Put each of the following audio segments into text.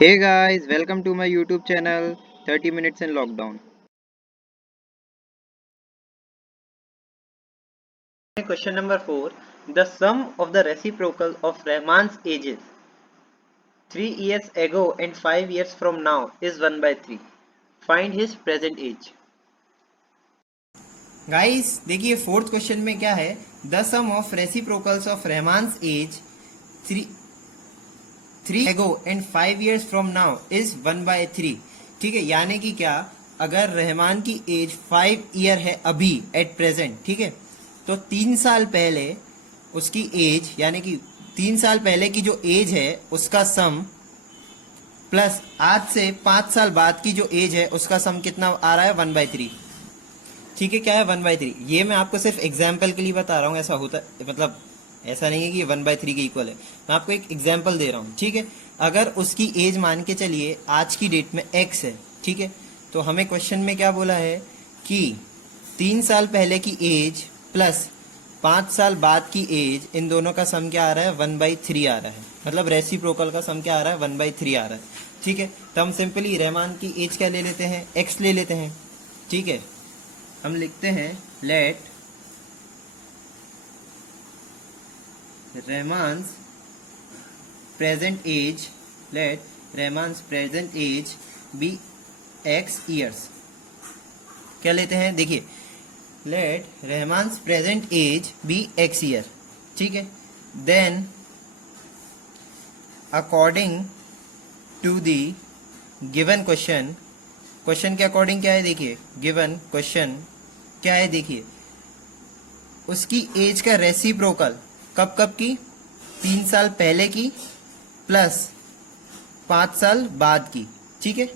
Hey guys, welcome to my YouTube channel 30 Minutes in Lockdown. Question number 4. The sum of the reciprocal of Rahman's ages 3 years ago and 5 years from now is 1 by 3. Find his present age. Guys देखिए fourth question में क्या है, the sum of reciprocals of Rahman's age 3 ago and 5 years from now is 1/3। ठीक है, यानी कि क्या, अगर रहमान की एज 5 year है अभी एट प्रेजेंट, ठीक है, तो 3 साल पहले उसकी एज, यानी कि 3 साल पहले की जो एज है उसका सम प्लस आज से 5 साल बाद की जो एज है उसका सम कितना आ रहा है, 1/3। ठीक है, क्या है, 1/3। ये मैं आपको सिर्फ एग्जाम्पल के लिए बता रहा हूँ, ऐसा होता मतलब ऐसा नहीं है कि ये 1/3 के इक्वल है। मैं आपको एक एग्जाम्पल दे रहा हूँ। ठीक है, अगर उसकी एज मान के चलिए आज की डेट में x है, ठीक है, तो हमें क्वेश्चन में क्या बोला है कि 3 साल पहले की एज प्लस 5 साल बाद की एज, इन दोनों का सम क्या आ रहा है, 1/3 आ रहा है। मतलब रेसिप्रोकल का सम क्या आ रहा है, 1/3 आ रहा है। ठीक है, तो हम सिंपली रहमान की एज क्या ले लेते हैं, x ले लेते हैं। ठीक है, हम लिखते हैं let Rahman's present age, let Rahman's present age be x years. क्या लेते हैं, देखिए, let Rahman's present age be x year. ठीक है, then according to the given question, question के अकॉर्डिंग क्या है, देखिए गिवन क्वेश्चन क्या है, देखिए उसकी एज का रेसिप्रोकल कब कब की, 3 साल पहले की प्लस 5 साल बाद की। ठीक है,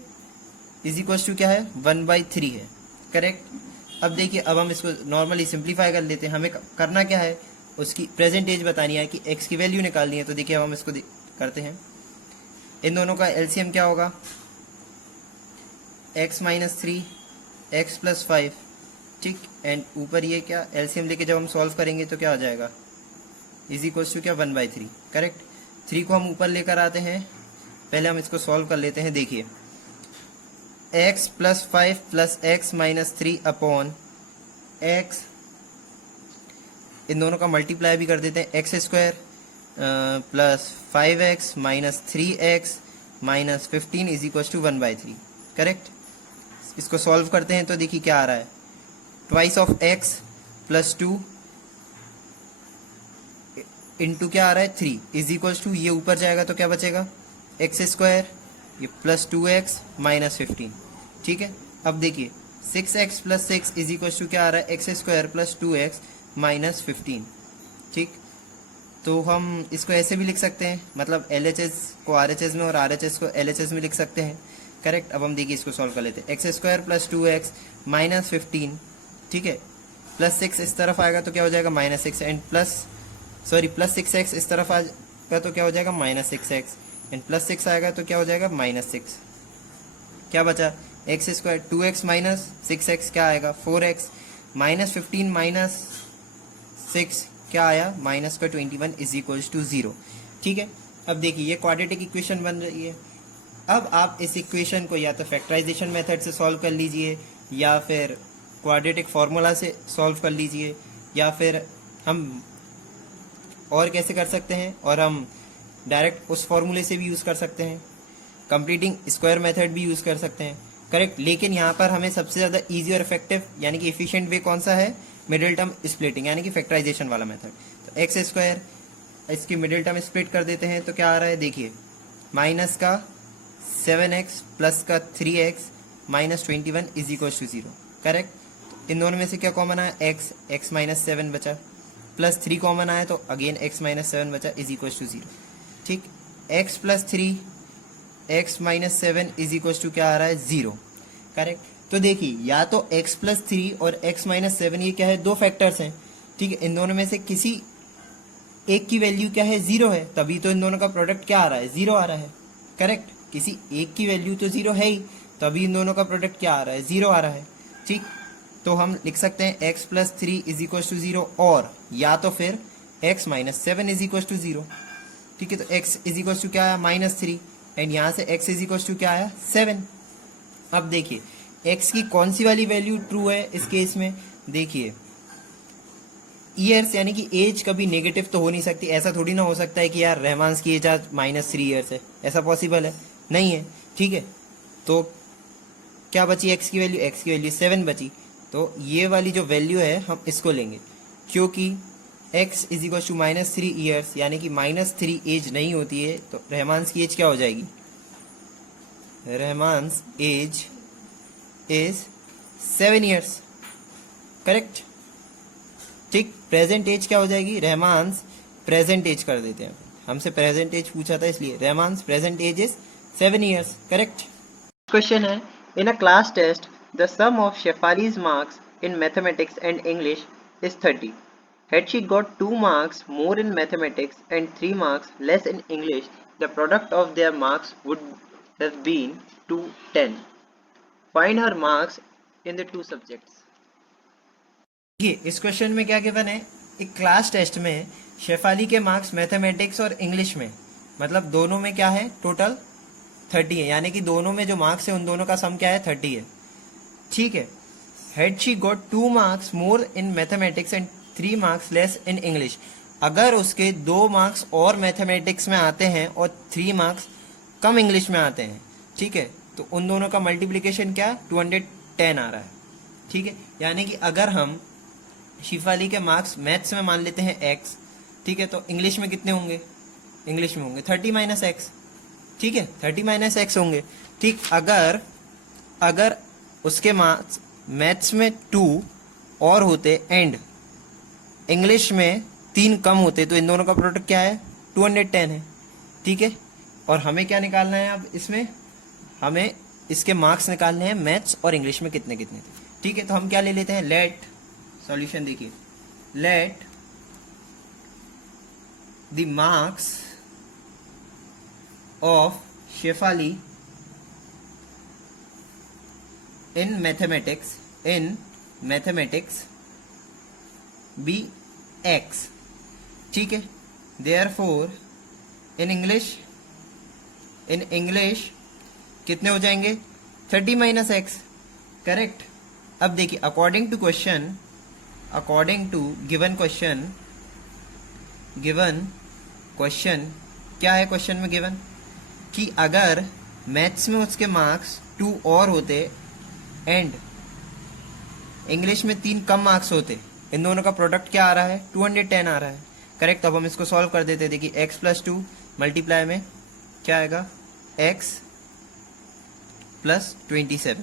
इज इक्वल टू क्या है, 1/3 है। करेक्ट। अब देखिए, अब हम इसको नॉर्मली सिंप्लीफाई कर लेते हैं। हमें करना क्या है, उसकी प्रेजेंट एज बतानी है कि एक्स की वैल्यू निकालनी है। तो देखिए, अब हम इसको करते हैं। इन दोनों का एलसीएम क्या होगा, x - 3 x + 5। ठीक, एंड ऊपर ये क्या, एलसीएम लेके जब हम सॉल्व करेंगे तो क्या हो जाएगा, इज इक्वल टू क्या, 1/3। करेक्ट। 3 को हम ऊपर लेकर आते हैं, पहले हम इसको सॉल्व कर लेते हैं। देखिए, x + 5 + x - 3 अपॉन x, इन दोनों का मल्टीप्लाई भी कर देते हैं, x² + 5x - 3x - 15 is equal to 1/3। Correct. इसको सॉल्व करते हैं तो देखिए क्या आ रहा है, ट्वाइस ऑफ x + 2 इंटू क्या आ रहा है, 3 इज इक्वल टू, ये ऊपर जाएगा तो क्या बचेगा, x², ये + 2x - 15। ठीक है, अब देखिए 6x + 6 इज इक्वल टू क्या आ रहा है, x² + 2x - 15। ठीक, तो हम इसको ऐसे भी लिख सकते हैं, मतलब LHS को RHS में और RHS को LHS में लिख सकते हैं। करेक्ट। अब हम देखिए इसको सॉल्व कर लेते हैं, x² + 2x - 15। ठीक है, +6 इस तरफ आएगा तो क्या हो जाएगा, -6, एंड +6x इस तरफ आएगा तो क्या हो जाएगा, -6x, एंड +6 आएगा तो क्या हो जाएगा, -6। क्या बचा, x², 2x - 6x क्या आएगा, 4x, -15 - 6 क्या आया, -21 इज इक्वल टू 0। ठीक है, अब देखिए ये क्वाड्रेटिक इक्वेशन बन रही है। अब आप इस इक्वेशन को या तो फैक्टराइजेशन मेथड से सॉल्व कर लीजिए, या फिर क्वाड्रेटिक फार्मूला से सॉल्व कर लीजिए, या फिर हम और कैसे कर सकते हैं, और हम डायरेक्ट उस फार्मूले से भी यूज़ कर सकते हैं, कंप्लीटिंग स्क्वायर मेथड भी यूज़ कर सकते हैं। करेक्ट। लेकिन यहाँ पर हमें सबसे ज़्यादा ईजी और इफेक्टिव यानी कि एफिशिएंट वे कौन सा है, मिडिल टर्म स्प्लिटिंग यानी कि फैक्टराइजेशन वाला मेथड। तो x² इसकी मिडिल टर्म स्प्लिट कर देते हैं तो क्या आ रहा है, देखिए माइनस का 7x प्लस का 3x - 21 is equal to 0। Correct. इन दोनों में से क्या कॉमन आया, x - 7 बचा, प्लस 3 कॉमन आया तो अगेन x - 7 बचा इज इक्वल टू 0। ठीक, x + 3 x - 7 is equal to क्या आ रहा है, 0। करेक्ट। तो देखिए, या तो x + 3 और x - 7 ये क्या है, दो फैक्टर्स हैं। ठीक है, इन दोनों में से किसी एक की वैल्यू क्या है, 0 है, तभी तो इन दोनों का प्रोडक्ट क्या आ रहा है, 0 आ रहा है। करेक्ट, किसी एक की वैल्यू तो 0 है ही, तभी इन दोनों का प्रोडक्ट क्या आ रहा है, 0 आ रहा है। ठीक, तो हम लिख सकते हैं x + 3 इज इक्वल टू 0, और या तो फिर x - 7 इज इक्वल टू 0। ठीक है, तो x इज इक्वल टू क्या आया, -3, एंड यहाँ से x इज इक्वल टू क्या आया 7। अब देखिए x की कौन सी वाली वैल्यू ट्रू है इस केस में, देखिए ईयर्स यानी कि एज कभी नेगेटिव तो हो नहीं सकती, ऐसा थोड़ी ना हो सकता है कि यार रहमान्स की एज आज -3 ईयर्स है, ऐसा पॉसिबल है नहीं है, ठीक है। तो क्या बची x की वैल्यू 7 बची, तो ये वाली जो वैल्यू है हम इसको लेंगे, क्योंकि x is equal to -3 years यानी कि -3 एज नहीं होती है, तो रहमान्स की एज क्या हो जाएगी, रहमान्स एज इज 7 ईयर्स, करेक्ट। ठीक, प्रेजेंट एज क्या हो जाएगी, रहमान्स प्रेजेंट एज कर देते हैं, हमसे प्रेजेंट एज पूछा था इसलिए Rahman's present age is 7 years, correct. Question है, in a class test the sum of Shefali's marks in mathematics and English is 30. Had she got 2 marks more in mathematics and 3 marks less in English, the product of their marks would have been 210. Find her marks in the two subjects. देखिए इस question में क्या given है, एक class test में शेफाली के marks mathematics और English में, मतलब दोनों में क्या है, टोटल 30 है, यानी कि दोनों में जो मार्क्स है उन दोनों का सम क्या है, 30 है, ठीक है। Had she got 2 marks more in mathematics and 3 marks less in English, अगर उसके 2 मार्क्स और मैथमेटिक्स में आते हैं और 3 मार्क्स कम इंग्लिश में आते हैं, ठीक है, तो उन दोनों का मल्टीप्लिकेशन क्या 210 आ रहा है, ठीक है। यानी कि अगर हम शेफाली के मार्क्स मैथ्स में मान लेते हैं x, ठीक है, तो इंग्लिश में कितने होंगे, इंग्लिश में होंगे 30 माइनस एक्स, ठीक है, 30 माइनस एक्स होंगे, ठीक। अगर उसके मार्क्स मैथ्स में 2 और होते एंड इंग्लिश में 3 कम होते, तो इन दोनों का प्रोडक्ट क्या है, 210 है, ठीक है। और हमें क्या निकालना है, अब इसमें हमें इसके मार्क्स निकालने हैं मैथ्स और इंग्लिश में कितने कितने थे, ठीक है। तो हम क्या ले लेते हैं, लेट सॉल्यूशन, देखिए let the marks of Shefali in mathematics be x, ठीक है। देयरफॉर इन इंग्लिश कितने हो जाएंगे, 30 माइनस एक्स, करेक्ट। अब देखिए अकॉर्डिंग टू गिवन क्वेश्चन क्या है, क्वेश्चन में गिवन कि अगर मैथ्स में उसके मार्क्स 2 और होते एंड इंग्लिश में 3 कम मार्क्स होते, इन दोनों का प्रोडक्ट क्या आ रहा है, 210 आ रहा है, करेक्ट। अब हम इसको सॉल्व कर देते हैं, देखिए x प्लस 2 मल्टीप्लाई में क्या आएगा, x प्लस 27,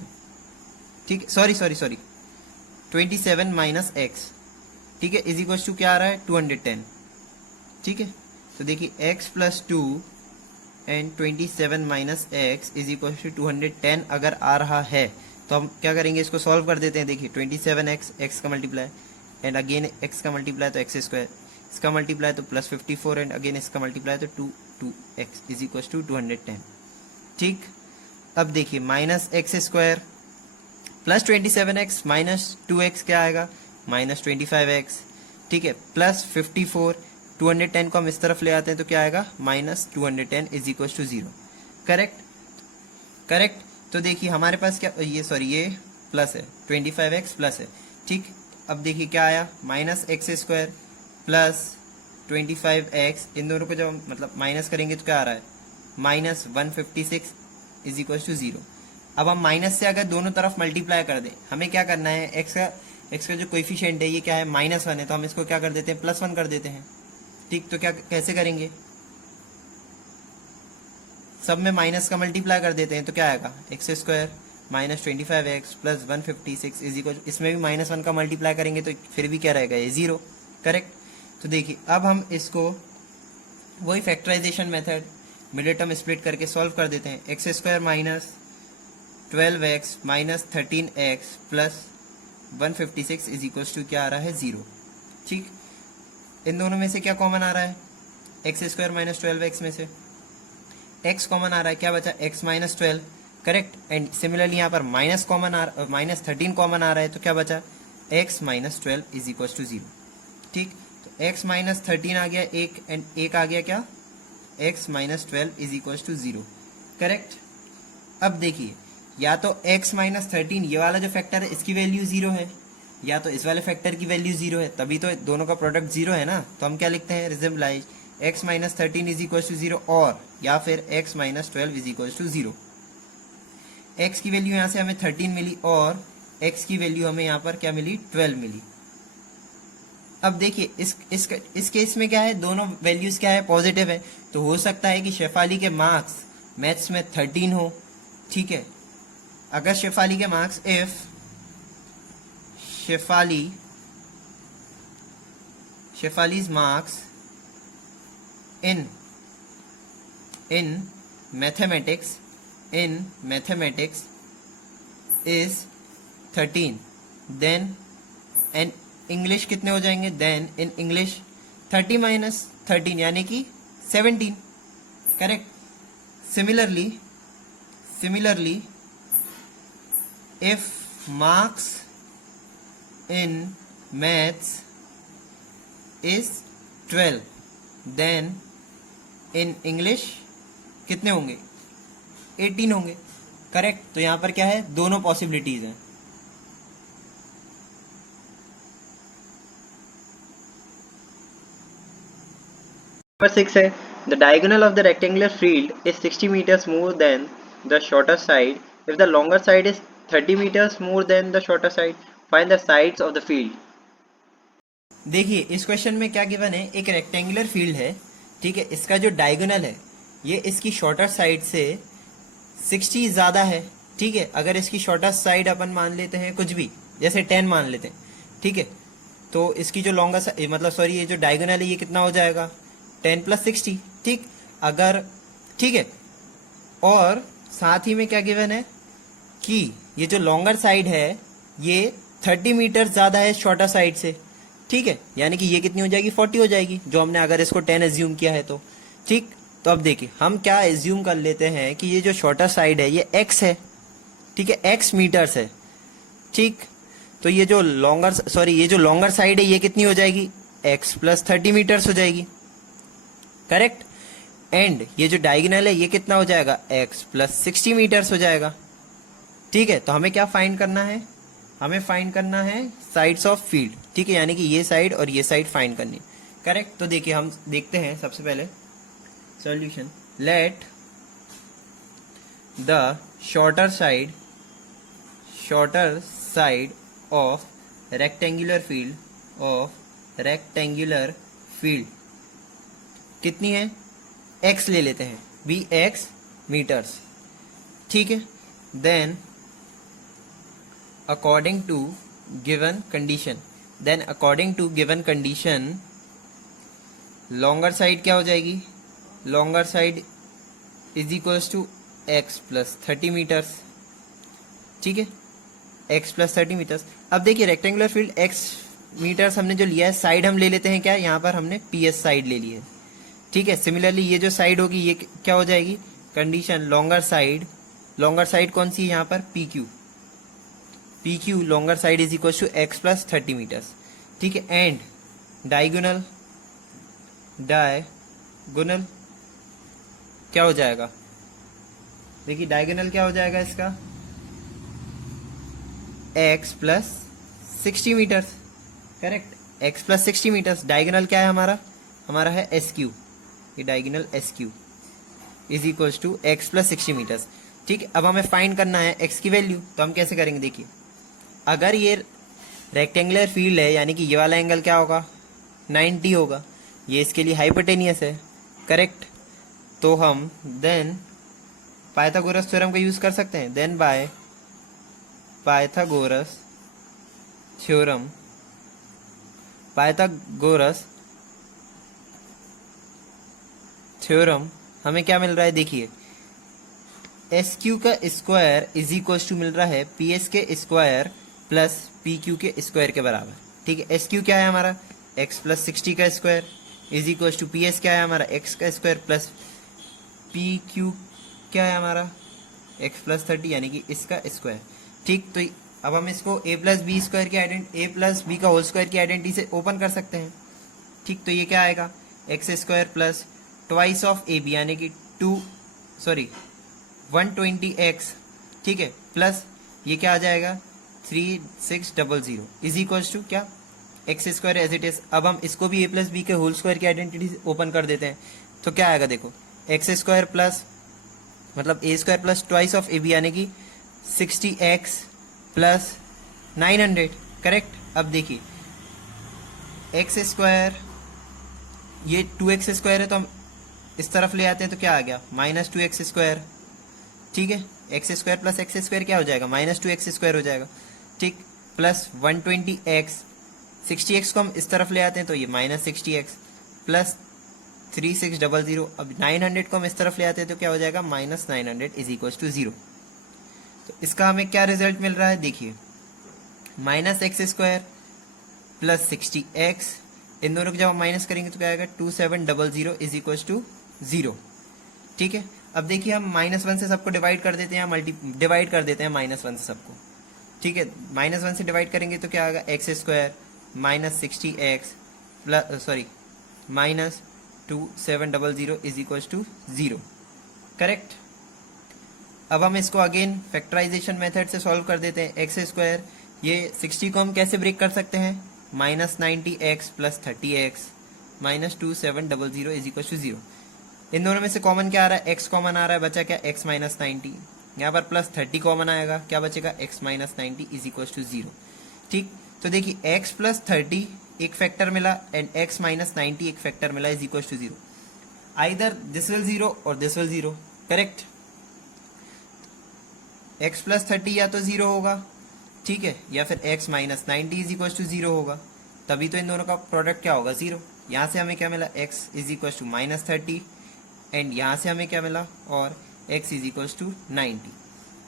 ठीक, सॉरी 27 माइनस एक्स, ठीक है, इज इक्वल टू क्या आ रहा है, 210, ठीक है। तो देखिए x plus 2 and 27 minus x is equal to 210 अगर आ रहा है, तो हम क्या करेंगे, इसको सॉल्व कर देते हैं। देखिए 27x, x का मल्टीप्लाई एंड अगेन x का मल्टीप्लाई तो x स्क्वायर, इसका मल्टीप्लाई तो प्लस 54 एंड अगेन इसका मल्टीप्लाई तो 2x इज इक्वल टू 210, ठीक। अब देखिए minus x square plus 27x minus 2x क्या आएगा, माइनस 25x, ठीक है, प्लस 54, 210 को हम इस तरफ ले आते हैं तो क्या आएगा, minus 210 is equal to 0, correct. तो देखिए हमारे पास क्या, ये प्लस है, 25x प्लस है, ठीक। अब देखिए क्या आया, minus x square plus 25x, इन दोनों को जब हम मतलब माइनस करेंगे तो क्या आ रहा है, माइनस 156 इज इक्वल टू 0। अब हम माइनस से अगर दोनों तरफ मल्टीप्लाई कर दें, हमें क्या करना है, एक्स का जो कोएफिशिएंट है ये क्या है, -1 है, तो हम इसको क्या कर देते हैं, +1 कर देते हैं, ठीक। तो क्या कैसे करेंगे, सब में माइनस का मल्टीप्लाई कर देते हैं तो क्या आएगा, x square minus 25x plus 156 is equal, इसमें भी -1 का मल्टीप्लाई करेंगे तो फिर भी क्या रहेगा, ये 0, करेक्ट। तो देखिए अब हम इसको वही factorisation method middle term split करके सॉल्व कर देते हैं, x square minus 12x minus 13x plus 156 is equal to क्या आ रहा है, 0, ठीक। इन दोनों में से क्या कॉमन आ रहा है, एक्स स्क्वायर माइनस 12x में से x कॉमन आ रहा है, क्या बचा, x minus 12, correct. And similarly यहाँ पर माइनस 13 कॉमन आ रहा है, तो क्या बचा, x minus 12 is equal to 0, ठीक। तो x माइनस 13 आ गया एक, एंड एक आ गया क्या, x minus 12 is equal to 0, correct. अब देखिए, या तो x माइनस 13 ये वाला जो फैक्टर है इसकी वैल्यू 0 है, या तो इस वाले फैक्टर की वैल्यू 0 है, तभी तो दोनों का प्रोडक्ट 0 है ना। तो हम क्या लिखते हैं, रिजम्बलाइज x minus 13 is equal to 0, और या फिर x minus 12 is equal to 0। x की वैल्यू यहाँ से हमें 13 मिली और x की वैल्यू हमें यहाँ पर क्या मिली, 12 मिली। अब देखिए इस केस में क्या है, दोनों वैल्यूज क्या है, पॉजिटिव है। तो हो सकता है कि शेफाली के मार्क्स मैथ्स में 13 हो, ठीक है। अगर शेफाली के marks, if Shefali's marks in mathematics is 13, then and English कितने हो जाएंगे, देन इन इंग्लिश 30 माइनस 13 यानी कि 17, correct. Similarly if marks in maths is 12, then in English कितने होंगे, 18 होंगे, करेक्ट। तो यहां पर क्या है, दोनों पॉसिबिलिटीज हैं। Number 6 है, the diagonal of the rectangular field is 60 meters more than the shorter side. If the longer side is 30 meters more than the shorter side, find the sides of the field. देखिए इस question में क्या given है, एक rectangular field है, ठीक है। इसका जो डायगोनल है ये इसकी शॉर्टर साइड से 60 ज्यादा है, ठीक है। अगर इसकी शॉर्टर साइड अपन मान लेते हैं कुछ भी, जैसे 10 मान लेते हैं, ठीक है। तो इसकी जो लॉन्गर मतलब सॉरी ये जो डायगोनल है ये कितना हो जाएगा, 10 प्लस 60, ठीक। अगर ठीक है, और साथ ही में क्या गिवन है कि ये जो लॉन्गर साइड है ये 30 मीटर ज्यादा है शॉर्टर साइड से, ठीक है। यानी कि ये कितनी हो जाएगी, 40 हो जाएगी, जो हमने अगर इसको 10 एज्यूम किया है तो, ठीक। तो अब देखिए हम क्या एज्यूम कर लेते हैं कि ये जो शॉर्टर साइड है ये x है, ठीक है, x मीटर्स है, ठीक। तो ये जो लॉन्गर साइड है ये कितनी हो जाएगी, x प्लस 30 मीटर्स हो जाएगी, करेक्ट। एंड ये जो डायगोनल है ये कितना हो जाएगा, x प्लस 60 मीटर्स हो जाएगा, ठीक है। तो हमें क्या फाइंड करना है, हमें फाइंड करना है साइड्स ऑफ फील्ड, ठीक है। यानी कि ये साइड और ये साइड फाइंड करनी है, करेक्ट। तो देखिए हम देखते हैं सबसे पहले solution. Let the shorter side of rectangular field कितनी है, x ले लेते हैं, bx मीटर्स, ठीक है। Then according to given condition longer side क्या हो जाएगी, longer side is equals to x plus 30 metres, ठीक है, x प्लस 30 मीटर्स। अब देखिए रेक्टेंगुलर फील्ड x मीटर्स हमने जो लिया है, साइड हम ले लेते हैं क्या, यहाँ पर हमने PS साइड ले ली है, ठीक है। सिमिलरली ये जो साइड होगी ये क्या हो जाएगी, कंडीशन लॉन्गर साइड कौन सी है यहाँ पर, PQ longer side is equal to x plus 30 metres, ठीक है। एंड डायगोनल क्या हो जाएगा, देखिए डायगोनल क्या हो जाएगा इसका, x plus 60 metres, correct. x plus 60 metres, diagonal क्या है हमारा है SQ, ये diagonal SQ is equal to x plus 60 metres, ठीक है। अब हमें फाइंड करना है x की वैल्यू, तो हम कैसे करेंगे, देखिए अगर ये रेक्टेंगुलर फील्ड है यानी कि ये वाला एंगल क्या होगा, 90 होगा, ये इसके लिए हाइपोटेनियस है, करेक्ट। तो हम देन पाइथागोरस थ्योरम का यूज कर सकते हैं, देन बाय पाइथागोरस थ्योरम हमें क्या मिल रहा है, देखिए SQ का स्क्वायर इज इक्वल टू मिल रहा है PS के स्क्वायर प्लस PQ के स्क्वायर के बराबर, ठीक है। SQ क्या है हमारा, x प्लस 60 का square is equal to PS क्या है हमारा, x का स्क्वायर प्लस PQ क्या है हमारा, x प्लस 30 यानी कि इसका स्क्वायर, ठीक। तो अब हम इसको a प्लस बी का होल स्क्वायर की आइडेंटिटी से ओपन कर सकते हैं, ठीक। तो ये क्या आएगा, x square plus twice of AB यानी कि 120x, ठीक है, प्लस ये क्या आ जाएगा 3600 इज इक्वल्स टू क्या x square as it is. अब हम इसको भी a प्लस बी के होल स्क्वायर की आइडेंटिटी ओपन कर देते हैं, तो क्या आएगा देखो, एक्स स्क्वायर प्लस मतलब a square plus twice of a b, यानी कि 60x प्लस 900, करेक्ट। अब देखिए एक्स स्क्वायर, ये 2x स्क्वायर है तो हम इस तरफ ले आते हैं, तो क्या आ गया माइनस 2x स्क्वायर, ठीक है। X square plus x square क्या हो जाएगा माइनस 2x स्क्वायर हो जाएगा, ठीक, प्लस 120x, 60x को हम इस तरफ ले आते हैं तो ये माइनस 60x प्लस 3600। अब 900 को हम इस तरफ ले आते हैं तो क्या हो जाएगा माइनस 900 इज इक्वल टू 0। तो इसका हमें क्या रिजल्ट मिल रहा है, देखिए minus x square plus 60x, इन दोनों को जब हम माइनस करेंगे तो क्या आएगा 2700 इज इक्वल टू 0, ठीक है। अब देखिए हम -1 से सबको डिवाइड कर देते हैं, डिवाइड कर देते हैं -1 से सबको, ठीक है। -1 से डिवाइड करेंगे तो क्या आएगा x square minus 60x plus sorry minus 2700 is equal to 0, correct. अब हम इसको अगेन फैक्टराइजेशन मेथड से सॉल्व कर देते हैं। एक्स स्क्वायर, ये 60 को हम कैसे ब्रेक कर सकते हैं, minus 90x plus 30x minus 2700 is equal to 0। इन दोनों में से कॉमन क्या आ रहा है, x कॉमन आ रहा है, बचा क्या x माइनस 90, यहाँ पर प्लस 30 कॉमन आएगा, क्या बचेगा x minus 90 is equal to 0, ठीक। तो देखिए x प्लस 30 एक फैक्टर मिला एंड x माइनस 90 एक फैक्टर मिला is equal to 0। Either this will 0 और this will 0, correct. x plus 30 या तो 0 होगा, ठीक है, या फिर x minus 90 is equal to 0 होगा, तभी तो इन दोनों का प्रोडक्ट क्या होगा 0। यहाँ से हमें क्या मिला x is equal to minus 30 and यहाँ से हमें क्या मिला और x इज इक्वल टू 90।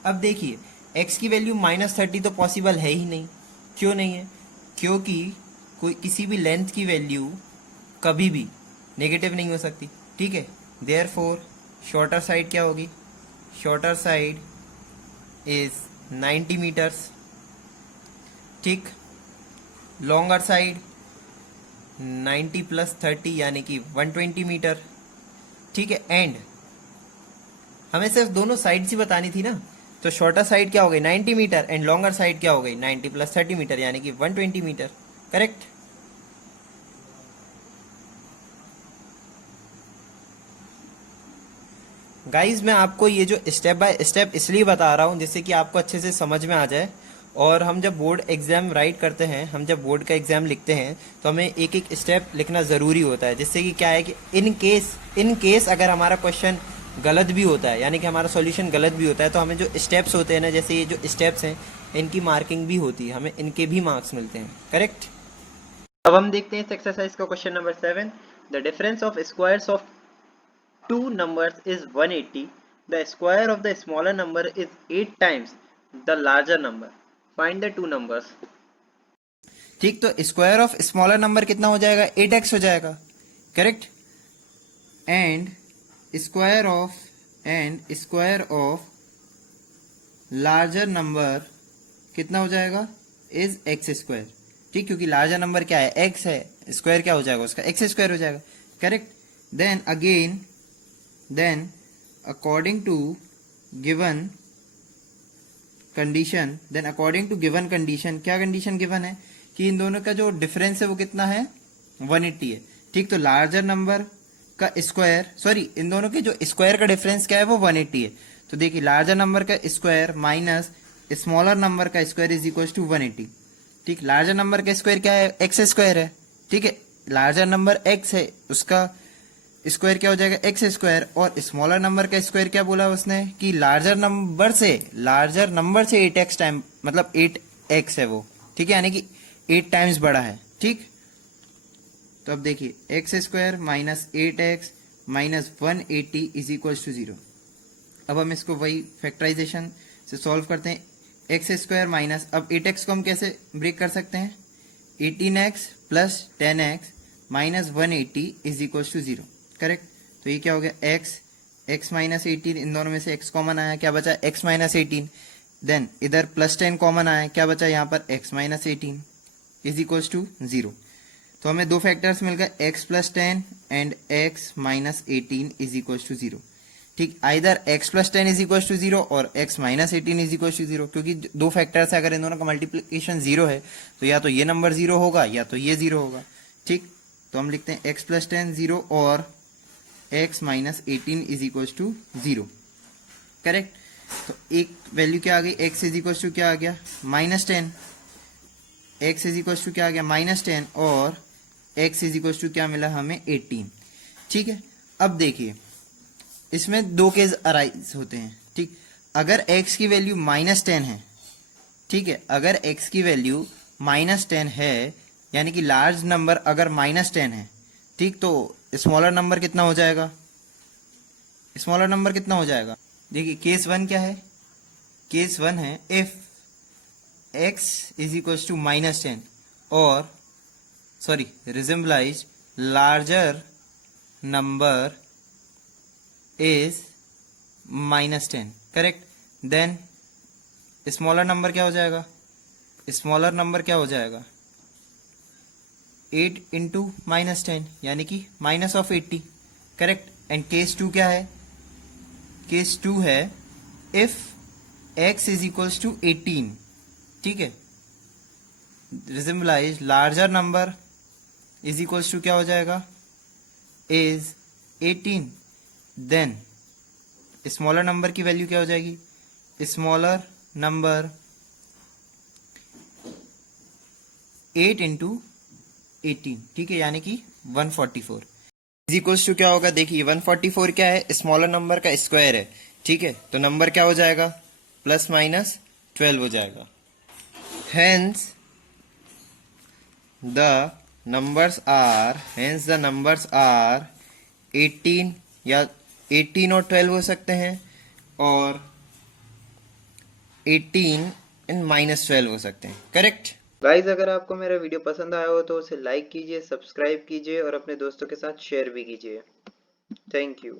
अब देखिए x की वैल्यू माइनस 30 तो पॉसिबल है ही नहीं, क्यों नहीं है, क्योंकि कोई किसी भी लेंथ की वैल्यू कभी भी नेगेटिव नहीं हो सकती, ठीक है। देयरफॉर शॉर्टर साइड क्या होगी, शॉर्टर साइड इज 90 मीटर्स, ठीक। लॉन्गर साइड 90 प्लस 30 यानी कि 120 मीटर, ठीक है। एंड हमें सिर्फ दोनों साइड ही बतानी थी ना, तो शॉर्टर साइड क्या हो गई 90 मीटर एंड लॉन्गर साइड क्या हो गई 90 प्लस 30 मीटर यानी कि 120 मीटर, करेक्ट। गाइज मैं आपको ये जो स्टेप बाय स्टेप इसलिए बता रहा हूँ जिससे कि आपको अच्छे से समझ में आ जाए, और हम जब बोर्ड एग्जाम राइट करते हैं, हम जब बोर्ड का एग्जाम लिखते हैं तो हमें एक एक स्टेप लिखना ज़रूरी होता है, जिससे कि क्या है कि इन केस अगर हमारा क्वेश्चन गलत भी होता है, यानी कि हमारा सॉल्यूशन गलत भी होता है, तो हमें जो स्टेप्स होते हैं ना, जैसे ये जो स्टेप्स हैं इनकी मार्किंग भी होती है, हमें इनके भी मार्क्स मिलते हैं, करेक्ट। अब हम देखते हैं इस एक्सरसाइज का question number 7। The difference of squares of two numbers is 180. The square of the smaller number is 8 times the larger number. Find the two numbers. ठीक, तो स्क्वायर ऑफ स्मॉलर नंबर कितना हो जाएगा 8x हो जाएगा, correct. And square of larger number कितना हो जाएगा इज एक्स स्क्वायर, ठीक, क्योंकि लार्जर नंबर क्या है x है, स्क्वायर क्या हो जाएगा उसका एक्स स्क्वायर हो जाएगा, correct. Then according to given condition, क्या कंडीशन गिवन है कि इन दोनों का जो डिफरेंस है वो कितना है 180 है, ठीक। तो लार्जर नंबर का स्क्वायर, सॉरी इन दोनों के जो स्क्वायर का डिफरेंस क्या है वो 180 है। तो देखिए लार्जर नंबर का स्क्वायर माइनस स्मॉलर नंबर का स्क्वायर इज इक्वल टू 180, ठीक। लार्जर नंबर का स्क्वायर क्या है एक्स स्क्वायर है, ठीक है, लार्जर नंबर एक्स है, उसका स्क्वायर क्या हो जाएगा एक्स स्क्वायर, और स्मॉलर नंबर का स्क्वायर क्या बोला उसने कि लार्जर नंबर से 8x टाइम मतलब 8x है वो, ठीक है, यानी कि 8 टाइम्स बड़ा है, ठीक। तो अब देखिए x square minus 8x minus 180 is equal to 0। अब हम इसको वही फैक्टराइजेशन से सॉल्व करते हैं। एक्स स्क्वायर माइनस, अब 8x को हम कैसे ब्रेक कर सकते हैं, 18x plus 10x minus 180 is equal to 0, correct. तो ये क्या हो गया x माइनस 18, इन दोनों में से x कॉमन आया, क्या बचा x माइनस 18। देन इधर प्लस 10 कॉमन आया, क्या बचा यहाँ पर x minus 18 is equal to 0। तो हमें दो फैक्टर्स मिल गए x plus 10 and x minus 18 is equal to 0। ठीक, either x plus 10 is equal to 0 और x minus 18 is equal to 0, क्योंकि दो फैक्टर से अगर इन दोनों का मल्टीप्लीकेशन 0 है तो या तो ये नंबर 0 होगा या तो ये 0 होगा। ठीक, तो हम लिखते हैं x प्लस 10 0 और x minus 18 is equal to 0। Correct, तो एक वैल्यू क्या आ गई, x इज इक्वल टू क्या आ गया -10, x इज इक्वल टू क्या आ गया -10 और x इज इक्वल टू क्या मिला हमें 18। ठीक है, अब देखिए इसमें दो केस अराइज होते हैं। ठीक, अगर x की वैल्यू -10 है, ठीक है, अगर x की वैल्यू -10 है यानी कि लार्ज नंबर अगर -10 है, ठीक, तो स्मॉलर नंबर कितना हो जाएगा, स्मॉलर नंबर कितना हो जाएगा। देखिए केस 1 क्या है, केस 1 है if x is equal to -10 और सॉरी रिजेंबलाइज larger number is -10, correct, then smaller number क्या हो जाएगा, स्मॉलर नंबर क्या हो जाएगा 8 इंटू -10 यानी कि -80, करेक्ट। एंड केस 2 क्या है, केस 2 है if x is equals to 18, ठीक है, रिजेंबलाइज larger number is equals to क्या हो जाएगा इज 18, देन स्मॉलर नंबर की वैल्यू क्या हो जाएगी, स्मॉलर नंबर 8 इंटू 18, ठीक है, यानी कि 144 इज इक्वल्स टू क्या होगा। देखिए 144 क्या है, स्मॉलर नंबर का स्क्वायर है, ठीक है, तो नंबर क्या हो जाएगा +-12 हो जाएगा। हेंस द नंबर्स आर 18 या 18 और 12 हो सकते हैं और 18 एंड -12 हो सकते हैं, करेक्ट। गाइज अगर आपको मेरा वीडियो पसंद आया हो तो उसे लाइक कीजिए, सब्सक्राइब कीजिए और अपने दोस्तों के साथ शेयर भी कीजिए। Thank you.